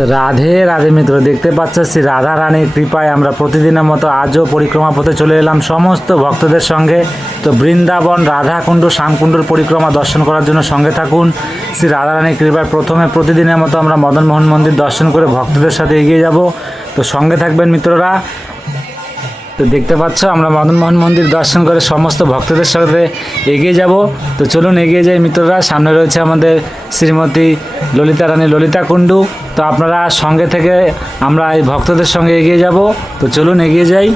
তো রাধে রাধে মিত্র, দেখতে পাচ্ছ শ্রী রাধা রানীর কৃপায় আমরা প্রতিদিনের মতো আজও পরিক্রমা পথে চলে এলাম সমস্ত ভক্তদের সঙ্গে। তো বৃন্দাবন রাধাকুণ্ড শ্যামকুণ্ডর পরিক্রমা দর্শন করার জন্য সঙ্গে থাকুন। শ্রী রাধা রানীর কৃপায় প্রথমে প্রতিদিনের মতো আমরা মদনমোহন মন্দির দর্শন করে ভক্তদের সাথে এগিয়ে যাব। তো সঙ্গে থাকবেন মিত্ররা। তো দেখতে পাচ্ছ আমরা মদনমোহন মন্দির দর্শন করে সমস্ত ভক্তদের সাথে এগিয়ে যাব। তো চলুন এগিয়ে যাই মিত্ররা। সামনে রয়েছে আমাদের শ্রীমতী ললিতা রানী ললিতা কুণ্ডু। তো আপনারা সঙ্গে থেকে আমরা এই ভক্তদের সঙ্গে এগিয়ে যাব। তো চলুন এগিয়ে যাই।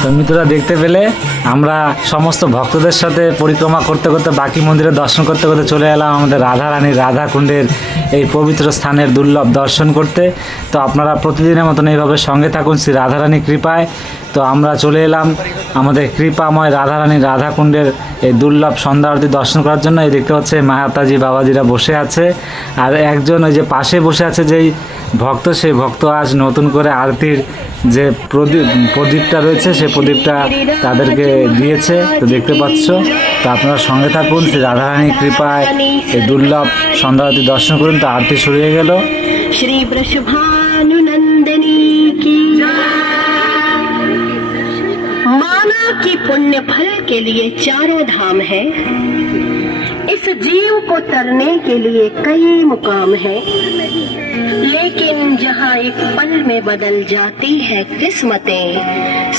তো মিত্ররা দেখতে পেলে আমরা সমস্ত ভক্তদের সাথে পরিক্রমা করতে করতে বাকি মন্দিরে দর্শন করতে করতে চলে এলাম আমাদের রাধারানী রাধাকুণ্ডের এই পবিত্র স্থানের দুর্লভ দর্শন করতে। তো আপনারা প্রতিদিনের মতন এইভাবে সঙ্গে থাকুন শ্রী রাধারানী কৃপায়। তো আমরা চলে এলাম আমাদের কৃপাময় রাধারানী রাধাকুণ্ডের এই দুর্লভ সন্ধ্যা আরতি দর্শন করার জন্য। এই দেখতে পাচ্ছে মাতাজি বাবাজিরা বসে আছে, আর একজন ওই যে পাশে বসে আছে যেই ভক্ত, সেই ভক্ত আজ নতুন করে আরতির যে প্রদীপটা রয়েছে সেই প্রদীপটা তাদেরকে দিয়েছে। তো দেখতে পাচ্ছ, তো আপনারা সঙ্গে থাকুন শ্রী রাধারানীর কৃপায় এই দুর্লভ সন্ধ্যা আরতি দর্শন করুন। তো আরতি শুরু হয়ে গেল। श्री वृषभानुनंदिनी की माना कि पुण्य फल के लिए चारों धाम है। इस जीव को तरने के लिए कई मुकाम है, लेकिन जहाँ एक पल में बदल जाती है किस्मतें,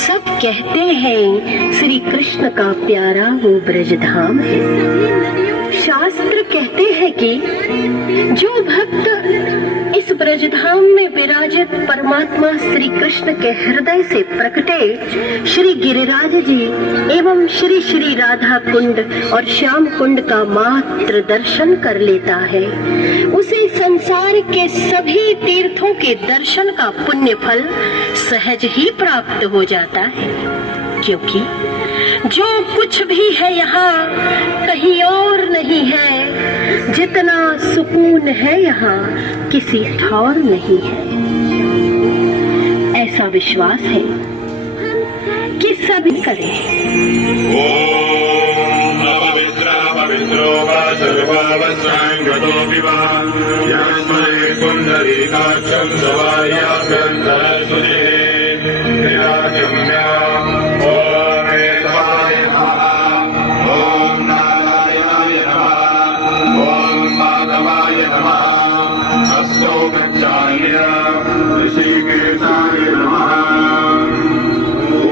सब कहते हैं श्री कृष्ण का प्यारा वो ब्रजधाम है। शास्त्र कहते हैं कि जो भक्त इस ब्रजधाम में विराजित परमात्मा श्री कृष्ण के हृदय से प्रकटे श्री गिरिराज जी एवं श्री श्री राधा कुंड और श्याम कुंड का मात्र दर्शन कर लेता है, उसे संसार के सभी तीर्थों के दर्शन का पुण्य फल सहज ही प्राप्त हो जाता है। क्योंकि जो कुछ भी है यहाँ कहीं और नहीं है, जितना सुकून है यहाँ किसी ठौर नहीं है। ऐसा विश्वास है कि सभी करें। ओम पवित्रा पवित्रो वा सर्वावस्त्रांगतो विवा यस्मै पुंडरीकाक्षं सवायाभ्यन्तरसुरे निराजम्या ओम वेदाय नमः ओम नारायणाय नमः ओम माधवाय नमः अस्तो गच्छाय ऋषिकेशाय नमः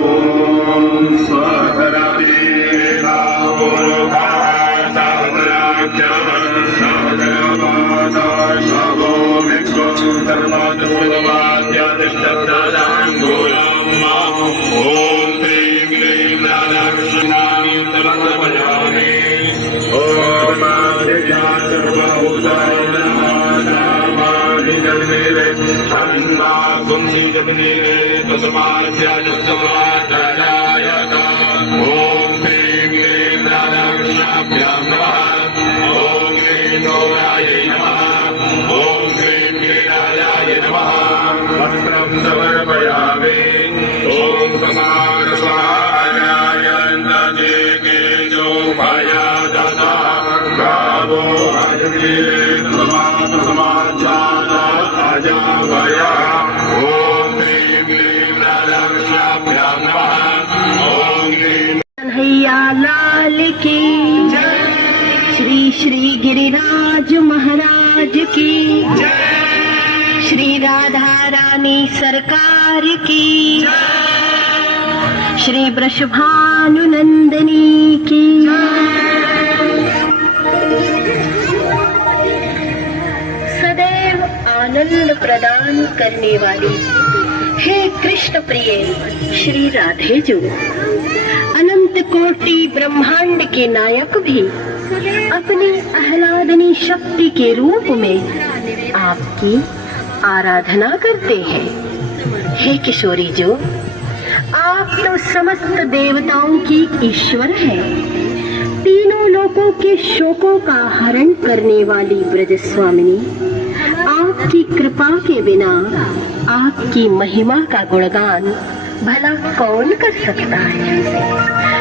ओम सहरादि कन्हैया लाल की श्री श्री गिरिराज महाराज की श्री राधा रानी सरकार की श्री वृषभानुनंदिनी की। सदैव आनंद प्रदान करने वाली हे कृष्ण प्रिय श्री राधे जो, अनंत कोटि ब्रह्मांड के नायक भी अपनी आह्लादनी शक्ति के रूप में आपकी आराधना करते हैं। हे किशोरी जो, आप तो समस्त देवताओं की ईश्वर हैं, तीनों लोकों के शोकों का हरण करने वाली ब्रजस्वामिनी, आपकी कृपा के बिना आपकी महिमा का गुणगान भला कौन कर सकता है।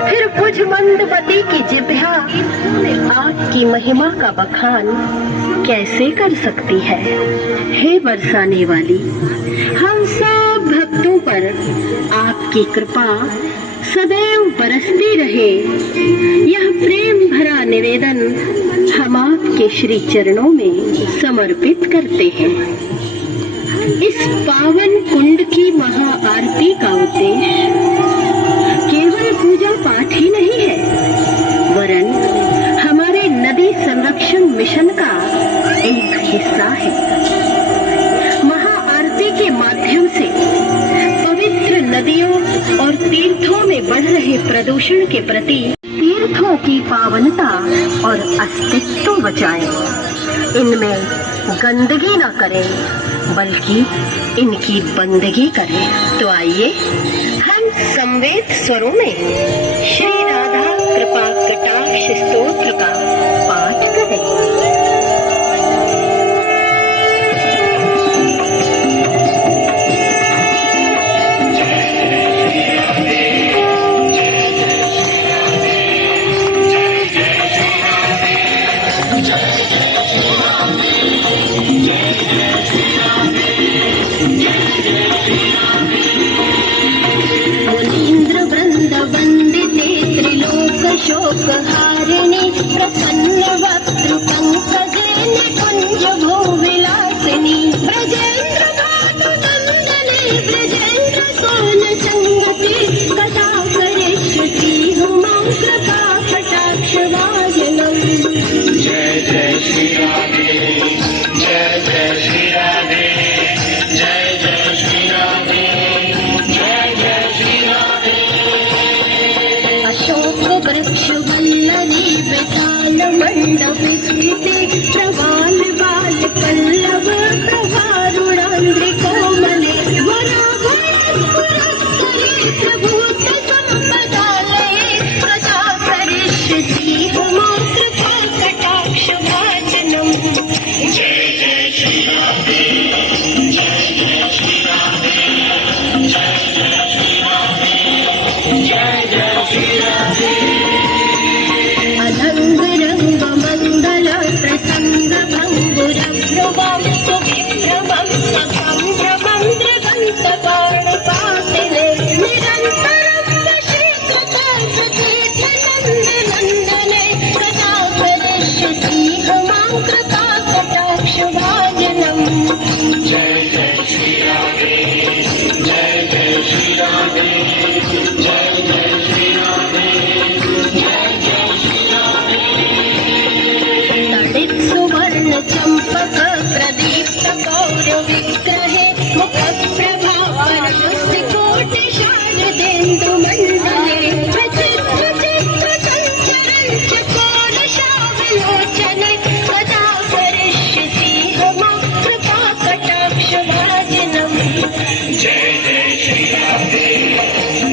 फिर कुछ मंदमती की जिह्वा आपकी महिमा का बखान कैसे कर सकती है। हे बरसाने वाली, हम सब भक्तों पर आपकी कृपा सदैव बरसती रहे, यह प्रेम भरा निवेदन हम आपके श्री चरणों में समर्पित करते हैं। इस पावन कुंड की महा आरती का उद्देश्य केवल पूजा पाठ ही नहीं है, वरन हमारे नदी संरक्षण मिशन का एक हिस्सा है। महा आरती के माध्यम से पवित्र नदियों और तीर्थों बढ़ रहे प्रदूषण के प्रति तीर्थों की पावनता और अस्तित्व बचाएं। इनमें गंदगी न करें बल्कि इनकी बंदगी करें। तो आइए हम संवेद स्वरों में श्री राधा कृपा कटाक्ष स्तोत्र का पाठ करें। मुनीन्द्र वृंद वंदिते त्रिलोक शोक हारिणे प्रसन्न वक्तृ पंकजे निकुंज भूविलासिनी ब्रजेन्द्र भानु नंदने ब्रजेन्द्र सोन संगति कदा करिष्यति हुमा कृपा कटाक्ष वाजनम्। जय जय श्री राधे, जय जय श्री राधे, जय जय श्री राधे, जय जय श्री राधे। अशोक वृक्ष वल्लरी विशाल मंडप स्थिते प्रवाल बाल पल्लव प्रभारुणान्द्रि कोमले वराभयस्फुरत्करे प्रभूत संपदालये कदा करिष्यसि हुमा कृपा कटाक्ष भाजनम्। जय जय श्री राधे, जय जय श्री राधे, जय जय श्री राधे, जय जय श्री राधे। अनंग रंग मंगल प्रसंग भंगुर भ्रुवं सुविभ्रमं सखं भ्रमं त्रिगंत पाणिपातिले निरन्तरं वशीकृत प्रतीर्थ नंद नंदने कदा करिष्यसि हुमा कृपा कटाक्ष भाजनम्। जय जय श्री राधे, जय जय श्री राधे, जय जय श्री राधे, जय जय श्री राधे। तडित सुवर्ण चंपक प्रदीप्त गौर विग्रहे मुख प्रभावरुष्टि कोटि शारदेन्दु मंडले विचित्र चित्र संचरण चकोर शावलोचने कदा करिष्यसि हुमा कृपा कटाक्ष भाजनम्। जय जय श्री राधे,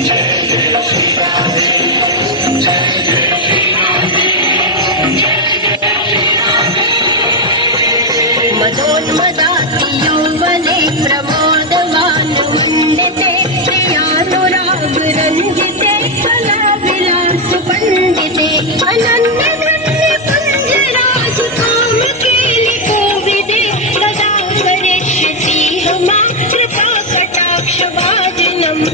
जय जय श्री राधे, जय जय श्री राधे, जय जय श्री राधे। मदोन्मदाति यौवने प्रमोदवान मंडिते प्रियानुराग रंजिते कला विलास पंडिते अनन्य धन्य कुंजराज काम केलि कोविदे कदा करिष्यसि हुमा कृपा कटाक्ष भाजनम्।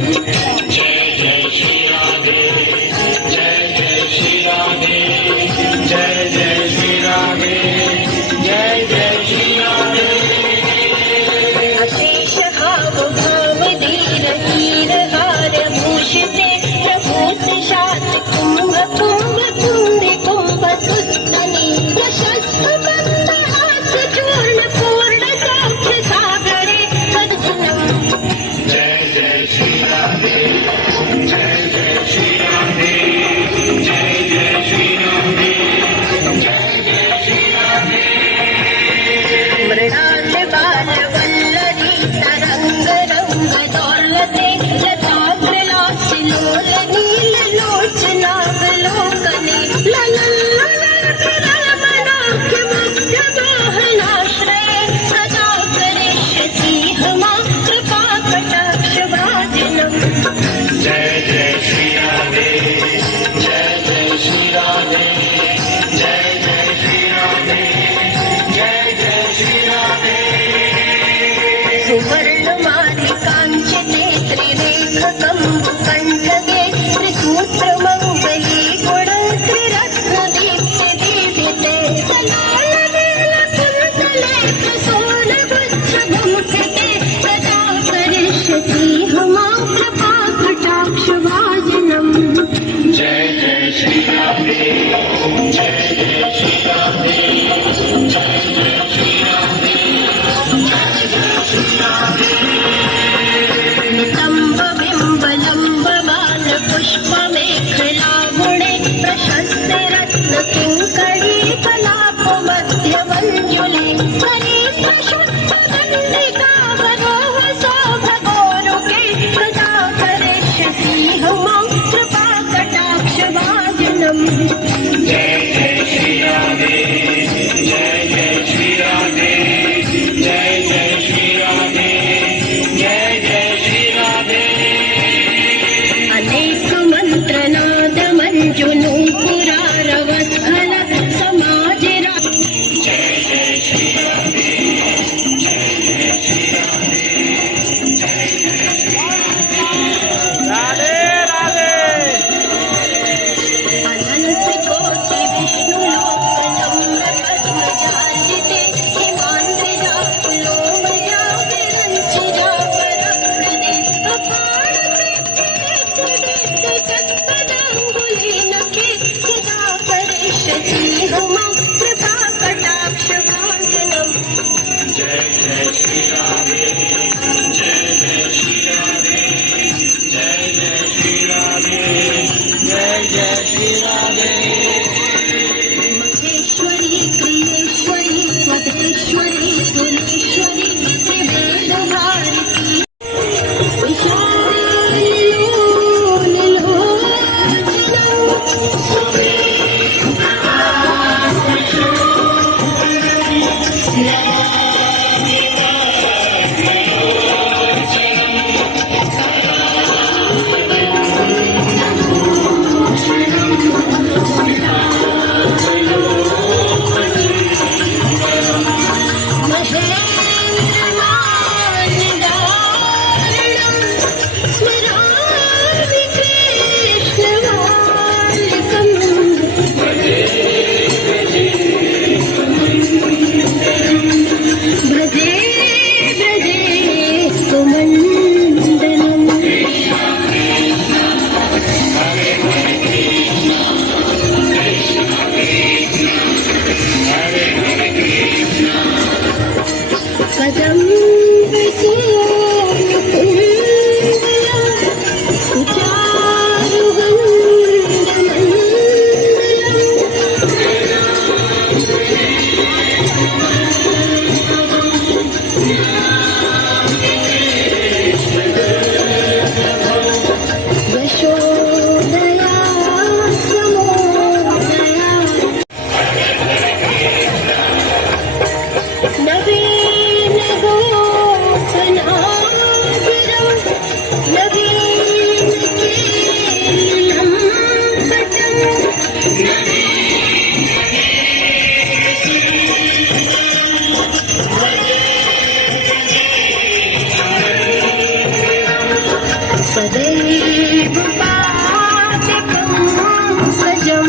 जय जय श्री राधे, जय जय श्री राधे, जय जय श्री राधे, जय जय श्री राधे। अशेष हाव भाव धीर हीर हार भूषिते प्रभूत शात कुंभ कुंभ कुंभि कुंभ सुस्तनि यशस्व बंद हास चूर्ण पूर्ण सौख्य सागरे सद्गुणम्। जय जय श्री राधे, जय जय श्री राधे, जय जय श्री राधे, जय जय श्री राधे। मृणाल बाल वल्लरी तरंग रंग दौलते लता विलास लोल नील लोचनावलोकने ललन ललन रमणाख्य मुग्ध मोहनाश्रये सदा करिष्यसि हुमा कृपा कटाक्ष भाजनम्। जय जय श्री राधे, जय जय श्री राधे, जय जय श्री राधे, जय जय श्री राधे। सुवर्ण माली कांचिते त्रिरेख कंबु कंठगे त्रिसूत्र मंगली गुण त्रिरत्न दीप्ति दीपिते सलाल वेल कुंतले प्रसून गुच्छ गुंफिते सदा करिष्यसि हुमा कृपा कटाक्ष भाजनम्। जय जय श्री राधे, जय जय श्री राधे, जय जय श्री राधे, जय जय श्री राधे। नितंब बिंब लंब बाल पुष्प झुंझुनू पुरारवस्थल समाज अनंत कोटि विष्णु लोकनम्र पद्मजाजिते हिमांद्रिजा पुलोमजा विरंचिजा परप्रदे अपार तत्पदांगुलीनके सुधा परिषति हुमा कृपा कटाक्ष भाजनम् महेश्वरी प्रियेश्वरी स्वदेश्वरी कुलेश्वरी त्रिवेद भारती सदैव पातिकं सजं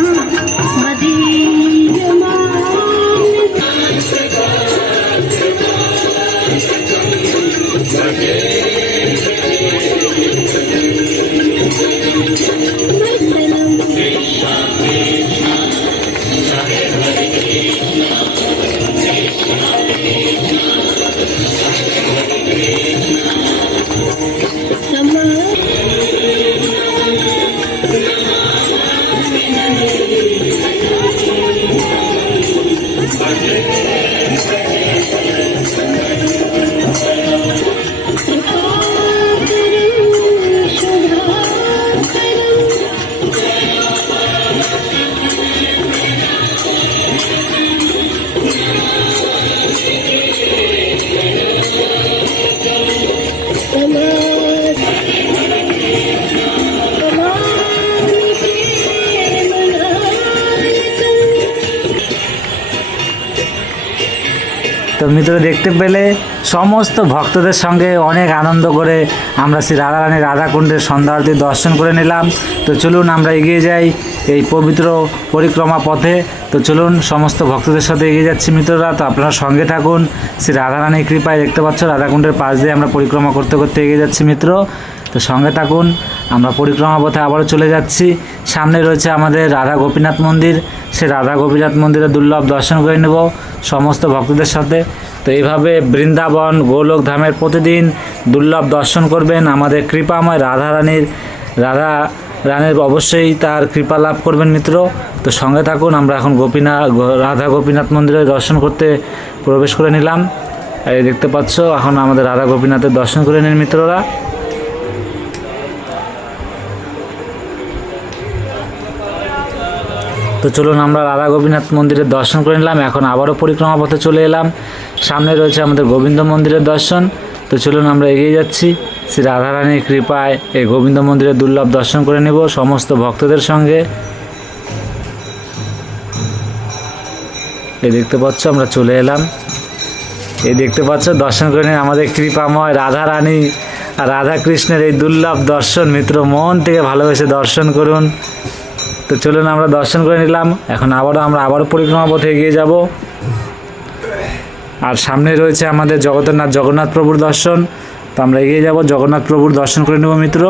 তো মিত্র দেখতে পেলে সমস্ত ভক্তদের সঙ্গে অনেক আনন্দ করে আমরা শ্রী রাধারানী রাধাকুণ্ডের সন্ধ্যা আরতি দর্শন করে নিলাম। তো চলুন আমরা এগিয়ে যাই এই পবিত্র পরিক্রমা পথে। তো চলুন সমস্ত ভক্তদের সাথে এগিয়ে যাচ্ছি মিত্ররা। তো আপনারা সঙ্গে থাকুন। শ্রী রাধারানীর কৃপায় দেখতে পাচ্ছ রাধাকুণ্ডের পাশ দিয়ে আমরা পরিক্রমা করতে করতে এগিয়ে যাচ্ছি মিত্র। তো সঙ্গে থাকুন, আমরা পরিক্রমা পথে আবারও চলে যাচ্ছি। সামনে রয়েছে আমাদের রাধা গোপীনাথ মন্দির। সেই রাধা গোপীনাথ মন্দিরে দুর্লভ দর্শন করে নেব সমস্ত ভক্তদের সাথে। তো এইভাবে বৃন্দাবন গোলক ধামের প্রতিদিন দুর্লভ দর্শন করবেন। আমাদের কৃপাময় রাধারানীর অবশ্যই তার কৃপা লাভ করবেন মিত্র। তো সঙ্গে থাকুন, আমরা এখন রাধা গোপীনাথ মন্দিরে দর্শন করতে প্রবেশ করে নিলাম। এই দেখতে পাচ্ছ এখন আমাদের রাধা গোপীনাথের দর্শন করে নিন মিত্ররা। তো চলুন আমরা রাধা গোপীনাথ মন্দিরের দর্শন করে নিলাম। এখন আবারও পরিক্রমা পথে চলে এলাম। সামনে রয়েছে আমাদের গোবিন্দ মন্দিরের দর্শন। তো চলুন আমরা এগিয়ে যাচ্ছি। শ্রী রাধারানীর কৃপায় এই গোবিন্দ মন্দিরের দুর্লভ দর্শন করে নেব সমস্ত ভক্তদের সঙ্গে। এই দেখতে পাচ্ছ আমরা চলে এলাম। এই দেখতে পাচ্ছ দর্শন করে নিন আমাদের কৃপাময় রাধা রানী আর রাধা কৃষ্ণের এই দুর্লভ দর্শন। মিত্র মন থেকে ভালোবেসে দর্শন করুন। তো চলুন আমরা দর্শন করে নিলাম। এখন আবারও পরিক্রমা পথে এগিয়ে যাব। আর সামনে রয়েছে আমাদের জগন্নাথ প্রভুর দর্শন। তো আমরা এগিয়ে যাব, জগন্নাথ প্রভুর দর্শন করে নেব মিত্র।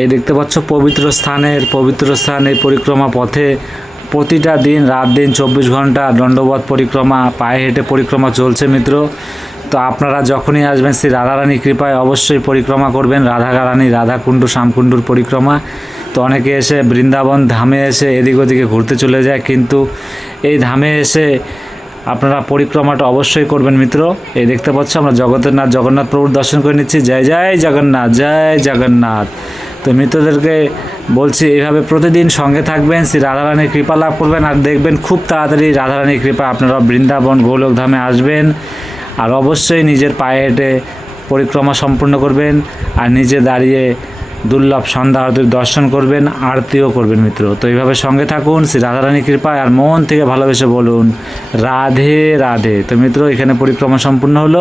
এই দেখতে পাচ্ছ পবিত্র স্থান। এই পরিক্রমা পথে প্রতিটা দিন রাত দিন 24 ঘন্টা দণ্ডবত পরিক্রমা, পায়ে হেঁটে পরিক্রমা চলছে মিত্র। তো আপনারা যখনই আসবেন শ্রী রাধারানী কৃপায় অবশ্যই পরিক্রমা করবেন রাধারানী রাধাকুণ্ড শ্যামকুণ্ডুর পরিক্রমা। তো অনেকে এসে বৃন্দাবন ধামে এসে এদিক ওদিকে ঘুরতে চলে যায়, কিন্তু এই ধামে এসে আপনারা পরিক্রমাটা অবশ্যই করবেন মিত্র। এই দেখতে পাচ্ছ আমরা জগন্নাথ প্রভুর দর্শন করে নিচ্ছি। জয় জয় জগন্নাথ, জয় জগন্নাথ। তো মিত্রদেরকে বলছি এইভাবে প্রতিদিন সঙ্গে থাকবেন, শ্রী রাধারানীর কৃপা লাভ করবেন। আর দেখবেন খুব তাড়াতাড়ি রাধারানীর কৃপা আপনারা বৃন্দাবন গোলক ধামে আসবেন। আর অবশ্যই নিজের পায়ে হেঁটে পরিক্রমা সম্পূর্ণ করবেন, আর নিজে দাঁড়িয়ে দুর্লভ সন্ধ্যা আরতির দর্শন করবেন, আরতিও করবেন মিত্র। তো এইভাবে সঙ্গে থাকুন শ্রী রাধারানীর কৃপায়, আর মন থেকে ভালোবেসে বলুন রাধে রাধে। তো মিত্র এখানে পরিক্রমা সম্পূর্ণ হলো।